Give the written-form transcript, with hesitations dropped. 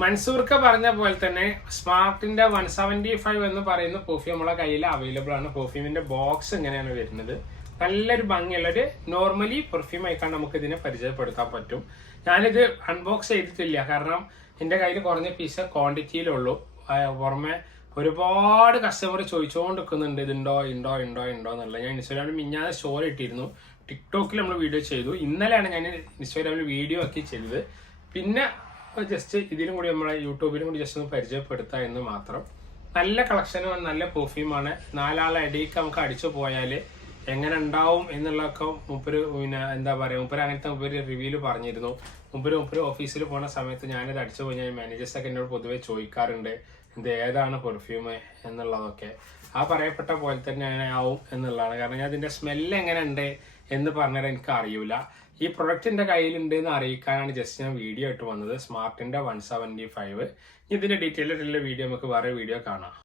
മൻസൂർക്ക പറഞ്ഞ പോലെ തന്നെ സ്മാർട്ടിന്റെ 175 എന്ന് പറയുന്ന പെർഫ്യൂം നമ്മളെ കയ്യിൽ അവൈലബിൾ ആണ്. പെർഫ്യൂമിന്റെ ബോക്സ് എങ്ങനെയാണ് വരുന്നത്, നല്ലൊരു ഭംഗിയുള്ള ഒരു നോർമലി പെർഫ്യൂം ആയിക്കാണ്ട് നമുക്ക് ഇതിനെ പരിചയപ്പെടുത്താൻ പറ്റും. ഞാനിത് അൺബോക്സ് ചെയ്തിട്ടില്ല, കാരണം എന്റെ കയ്യിൽ കുറഞ്ഞ പീസ് ക്വാണ്ടിറ്റിയിലുള്ളൂ. പുറമെ ഒരുപാട് കസ്റ്റമർ ചോദിച്ചുകൊണ്ട് നിൽക്കുന്നുണ്ട് ഇതുണ്ടോ ഉണ്ടോ ഉണ്ടോ ഉണ്ടോ എന്നുള്ളത്. ഞാൻ ഇൻസ്റ്റാഗ്രാമിൽ മിഞ്ഞാതെ സ്റ്റോറി ഇട്ടിരുന്നു, ടിക്ടോക്കിൽ നമ്മൾ വീഡിയോ ചെയ്തു. ഇന്നലെയാണ് ഞാൻ ഇൻസ്റ്റാഗ്രാമിൽ വീഡിയോ ആക്കി ചെയ്തത്. പിന്നെ ജസ്റ്റ് ഇതിലും കൂടി നമ്മളെ യൂട്യൂബിലും കൂടി ജസ്റ്റ് ഒന്ന് പരിചയപ്പെടുത്താം എന്ന് മാത്രം. നല്ല കളക്ഷനുമാണ്, നല്ല പെർഫ്യൂമാണ്. 4 ആളെ ഇടയ്ക്ക് നമുക്ക് അടിച്ചു പോയാൽ എങ്ങനെ ഉണ്ടാവും എന്നുള്ളതൊക്കെ മുപ്പര് പിന്നെ എന്താ പറയുക, മുപ്പര് അങ്ങനത്തെ മുപ്പര് റിവ്യൂല് പറഞ്ഞിരുന്നു. മുപ്പര് ഓഫീസിൽ പോകുന്ന സമയത്ത് ഞാനിത് അടിച്ചു പോയി മാനേജേഴ്സൊക്കെ എന്നോട് പൊതുവെ ചോദിക്കാറുണ്ട് ഇത് ഏതാണ് പെർഫ്യൂം എന്നുള്ളതൊക്കെ. ആ പറയപ്പെട്ട പോലെ തന്നെ ആവും എന്നുള്ളതാണ്. കാരണം ഞാൻ ഇതിന്റെ സ്മെല്ല് എങ്ങനെ ഉണ്ട് എന്ന് പറഞ്ഞാൽ എനിക്ക് അറിയൂല. ഈ പ്രൊഡക്റ്റ് എന്റെ കയ്യിലുണ്ട് എന്ന് അറിയിക്കാനാണ് ജസ്റ്റ് ഞാൻ വീഡിയോ ആയിട്ട് വന്നത്. സ്മാർട്ടിന്റെ 175. ഇതിന്റെ ഡീറ്റെയിൽ ആയിട്ടുള്ള വീഡിയോ നമുക്ക് വേറെ വീഡിയോ കാണാം.